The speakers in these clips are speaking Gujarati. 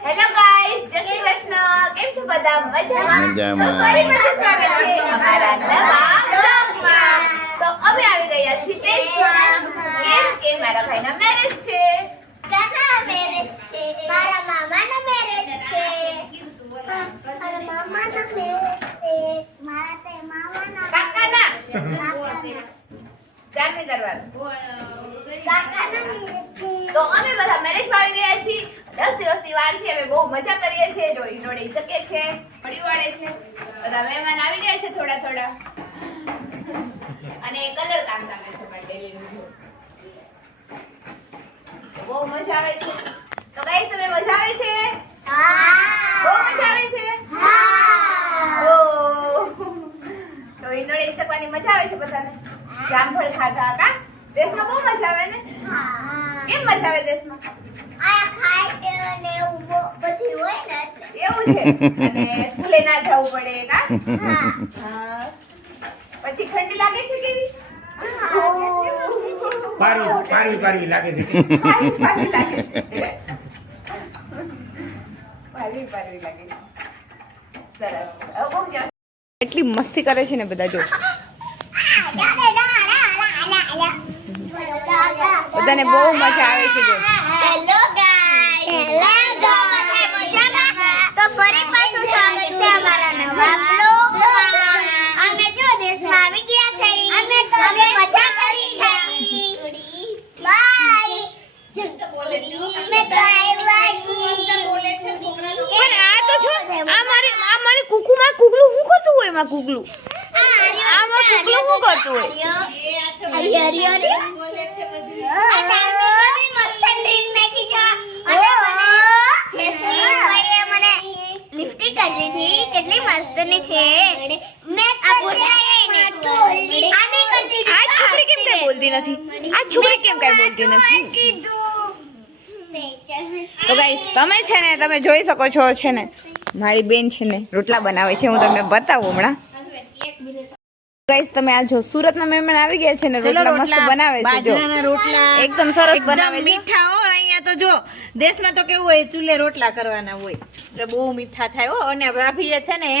હેલો ગાઈસ, જય શ્રી કૃષ્ણ. કેમ છો બધા? મજામાં. તો ફરી પાછું સ્વાગત છે અમારા નવા બ્લોગમાં. તો અમે આવી ગયા છીએ દેશમાં. કેમ કે મારા ભાઈના મેરેજ છે. કાના મેરેજ છે, મારા મામાના મેરેજ છે, મારા મામાના મેરેજ છે, મારા તે મામાના કાકાના જાનવી દરબાર. કાકાના મેરેજ છે. તો અમે બધા મેરેજમાં આવી ગયા છીએ. 10 દિવસની વાર છે. અમે બહુ મજા કરીએ છીએ. જો ઈનોડે શકે છે, ફળી વાળે છે. બધા મહેમાન આવી ગયા છે થોડા થોડા. અને કલર કામ ચાલે છે મારા ડેલીનું. બહુ મજા આવે છે. તો ગાઈસ, તમે મજા આવે છે? હા, બહુ મજા આવે છે? હા. ઓહ. તો ઈનોડે શકવાની મજા આવે છે બધાને. જામફળ ખાધા કા? દેશમાં બહુ મજા આવે ને? હા. કેમ મજા આવે દેશમાં? આ ખાઈ ને એવું બધું હોય ને એટલે. એવું છે. અને સ્કૂલે ના જવું પડે કા? હા. હા. પછી ઠંડી લાગે છે કેવી? પારવી લાગે છે. પારવી લાગે છે. પારવી લાગે છે. સરસ. હવે કોણ જાવ? એટલી મસ્તી કરે છે ને બધા જો. બધાને બહુ મજા આવે છે જો. હેલો ગાઈસ, તો ફરી પાછું સ્વાગત છે અમારા નવા બ્લોગમાં. અમે જો દેશમાં આવી ગયા છે, અમે મજા કરી છે. બાય. અમે તો આવ્યા છીએ. પણ આ તો જો આ મારી કુકુમાં કુકલું શું કરતું હોય એમાં કુકલું? આમાં કુકલું શું કરતું હોય? કેટલી મસ્ત ની છે. આ છોકરી કેમ કઈ બોલતી નથી? આ છોકરી કેમ કઈ બોલતી નથી? તો ગાઈસ, તમે છે ને, તમે જોઈ શકો છો છે ને, મારી બેન છે ને રોટલા બનાવે છે. હું તમને બતાવું હમણાં. ગાઈસ, તમે આ જો સુરતના મહેમાન આવી ગયા છે ને, રોટલા મસ્ત બનાવે છે. જો બાજરાના રોટલા એકદમ સરસ બનાવે છે. મીઠા હો. અહીંયા તો જો દેશમાં તો કેવું હોય, ચૂલે રોટલા કરવાના હોય એટલે બહુ મીઠા થાય હો. અને ભાભીએ છે ને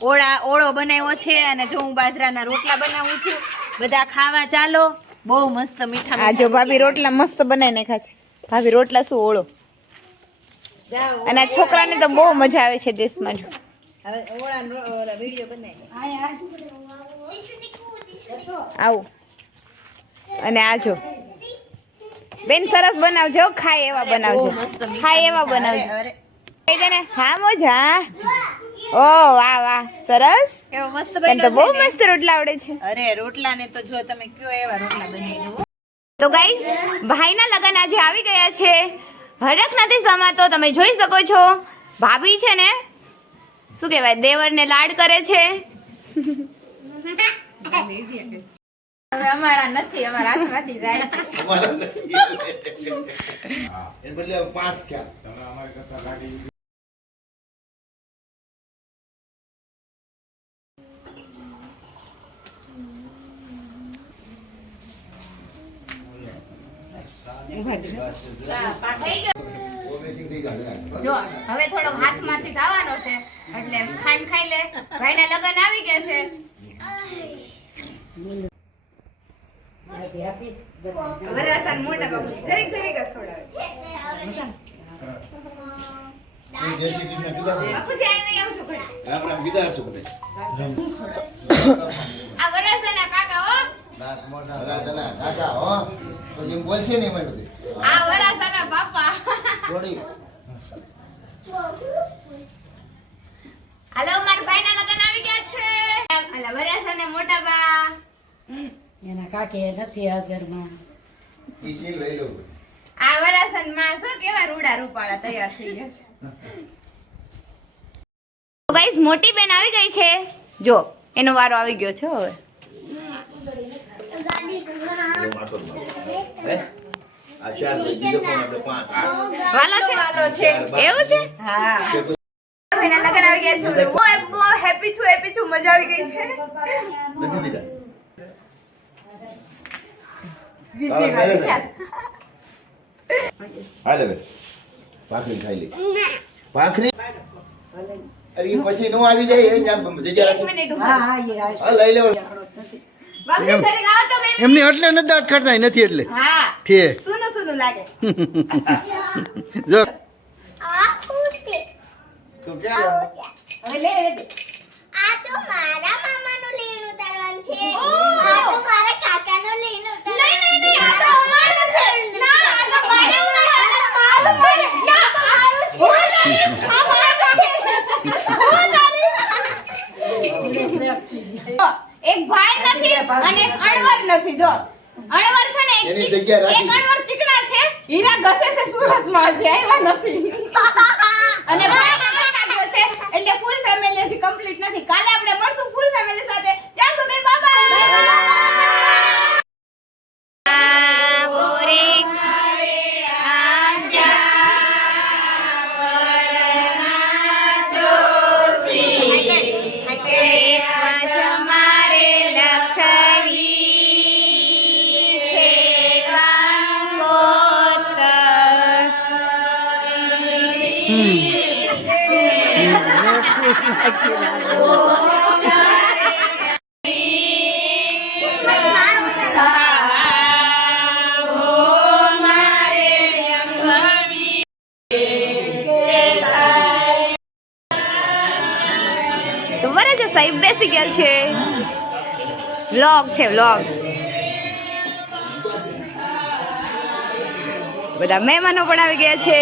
ઓળો બનાવ્યો છે, અને જો હું બાજરાના રોટલા બનાવું છું. બધા ખાવા ચાલો. બહુ મસ્ત મીઠા. આ જો ભાભી રોટલા મસ્ત બનાવી નાખ્યા છે. ભાભી રોટલા શું ઓળો. અને આ છોકરાને તો બહુ મજા આવે છે દેશમાં. જો હવે ઓળા વિડીયો બનાવી આવું. અને આ જો બેન સરસ બનાવજો. ખાય એવા બનાવજો. ખાય એવા બનાવજો. કહી દે ને. હા મોજા. ઓ વાહ વાહ, સરસ. એવો મસ્ત તને તો બન્યો બહુ છે ને. મસ્ત રોટલા આવડે છે. અરે રોટલા ને તો જો તમે કયો એવા રોટલા બનાવી દો. તો ગાઈસ, ભાઈના લગન આજે આવી ગયા છે. હરખ નથી સમાતો. તમે જોઈ શકો છો ભાભી છે ને, શું કહેવાય, દેવરને લાડ કરે છે. હવે અમારા નથી, અમારા હાથમાંથી જાય છે. એ બદલે 5 થયા. જો હવે થોડોક હાથમાંથી થવાનો છે એટલે ખાંડ ખાઈ લે. ભાઈના લગન આવી ગયા છે. વરાસાન મોટા બાબુ જરીક જ ખવડાવે. જય શ્રી કૃષ્ણ કીધા છે. બાપુજી આવી આવું છું ઘરે. રામ રામ કીધા છો બધે. આ વરાસાના કાકા હો. રાજાના કાકા હો. તો જેમ બોલશે ને એમાં બધી. આ વરાસાના બાપા. થોડી હાલો, મારા ભાઈના લગન આવી ગયા છે. હાલા વરાસાના મોટા બા. એના કાકે નથી હાજરમાં. ચીસી લઈ લો. આ વરાસન માં શું કેવા રૂડા રૂપાળા તૈયાર થઈ ગયા છે. તો ગાઈસ, મોટી બેન આવી ગઈ છે. જો એનો વારો આવી ગયો છે હવે. આ 4 બીજો કોણ આપણે 5 8 વાલો છે. એવું છે? હા. ભાઈના લગન આવી ગયા છે. બહુ હેપી છું. મજા આવી ગઈ છે. નથી બીજા. વિશાલ. હાલે ભાઈ ભાખરી ખાઈ લે. ભાખરી અરે ઈ પછી નો આવી જાય એ આમ જગ્યા એક રાખી મિનિટ ઉભા રહો. હા લઈ લેવો બાપજી જરીક આવો તો બેન. એમની એટલે નથી દાંત કાઢતા નથી એટલે હા ઠીક સુનું સુનું લાગે. જો આ કુર્તી. તું ક્યાં હવે લે લે. આ તો મારા મામાનું લીન ઉતારવાનું છે. આ તો મારા કાકાનું લીન ઉતારવાનું. નહીં નહીં નહીં આ તો અમારું છે. ના આ તો મારું છે. ના મારું છે. આ મારું છે. એક ભાઈ નથી અને એક અણવર નથી. જો અણવર છે ને એની એક જગ્યા રાખી. એક અણવર ચીકણા છે. હીરા ઘસે છે સુરતમાં છે આવ્યા નથી. અને ભાઈ કાકા છે એટલે ફૂલ ફેમિલી હજી કમ્પ્લીટ નથી. કાલે આપણે મળશું ફૂલ ફેમિલી સાથે. ત્યાં સુધી બાય તમારે જે સાહેબ બેસી ગયા છે. વ્લોગ છે વ્લોગ. બધા મહેમાનો પણ આવી ગયા છે.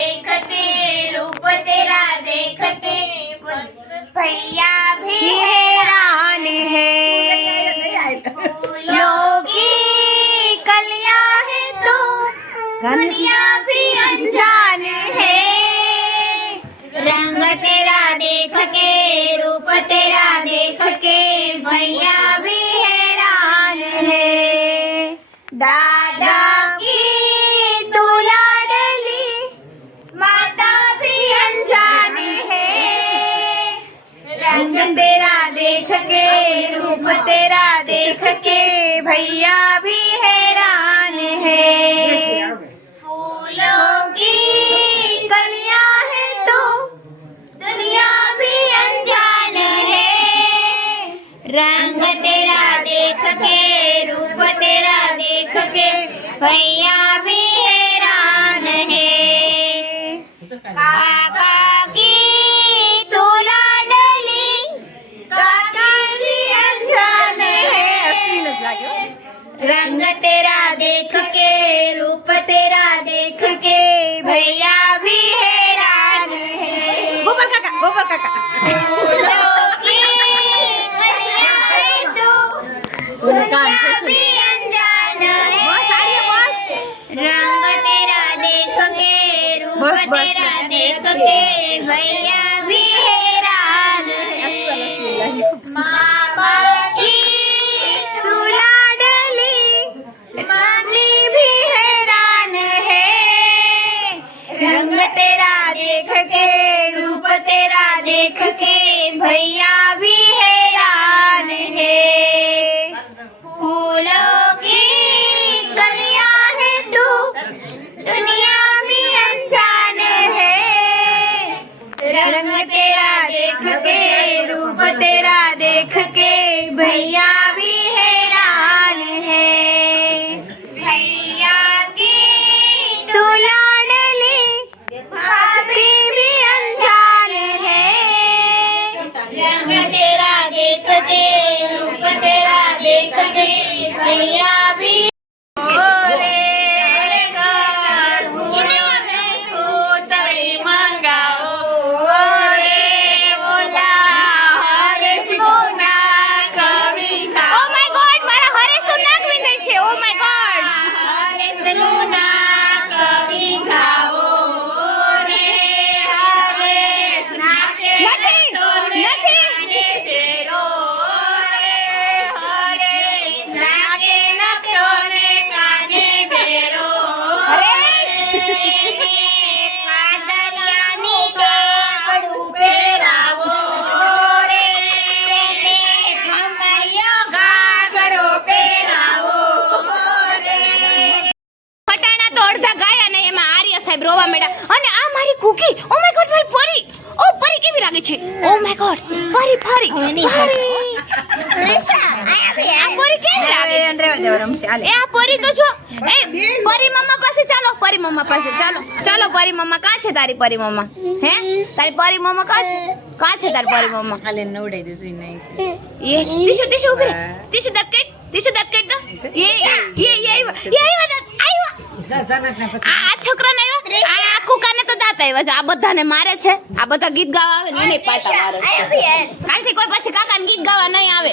देखते रूप तेरा देखते भैया भी हैरान है. फूलों की कलियां है तो दुनिया भी अनजान है. रंग तेरा देख के रूप तेरा देख के भैया भी हैरान है. दादा की तू लाडली माता भी अनजान है. रंग तेरा देख के रूप तेरा देख के भैया भी हैरान है. फूलों की कलियां है तो दुनिया भी अनजान है. रंग तेरा देख के रूप तेरा देख के भैया भी हैरान है. काका की तू लाडली काका जी अनजान है. रंग तेरा देख के रूप तेरा देख के भैया भी हैरान है. गोबर काका फूलों की कलियां है तो दुनिया भी अनजान है. रंग तेरा देख के रूप तेरा देख के भैया भी हैरान है. मामा की तू लाडली मामी भी हैरान है. रंग तेरा देख के रूप तेरा देख के भैया भी हैरान है. फूलों की कलियां है तो दुनिया भी अनजान है. रंग तेरा देख के रूप तेरा देख के भैया भी हैरान है. भैया की तू लाडली भाभी भी अनजान है. रंग तेरा देख के रूप तेरा देख के भैया भी મંગાવો રે ઓલા હરે સોના કવિ પરી ઓ માય ગોડ મારી પરી ઓ પરી કેવી લાગે છે ઓ માય ગોડ પરી પરી આ પરી કેવી લાગે હવે રહેવા દેવા રમશે હાલે. એ આ પરી તો જો એ પરી મમ્મા પાસે ચાલો પરી મમ્મા પાસે ચાલો ચાલો પરી મમ્મા કાં છે તારી પરી મમ્મા હે તારી પરી મમ્મા કાં છે તારી પરી મમ્મા હાલે નવડાઈ દેશું ઈ નહીં. ये टिश्यू उभे टिश्यू दत केट दो ये આ છોકરાને આવ્યો આ આખું કાને તો દાંત આવ્યા છે આ બધાને મારે છે આ બધા ગીત ગાવા આવે ને એને પાટા મારે છે કાલથી કોઈ પછી કાકાને ગીત ગાવા નહીં આવે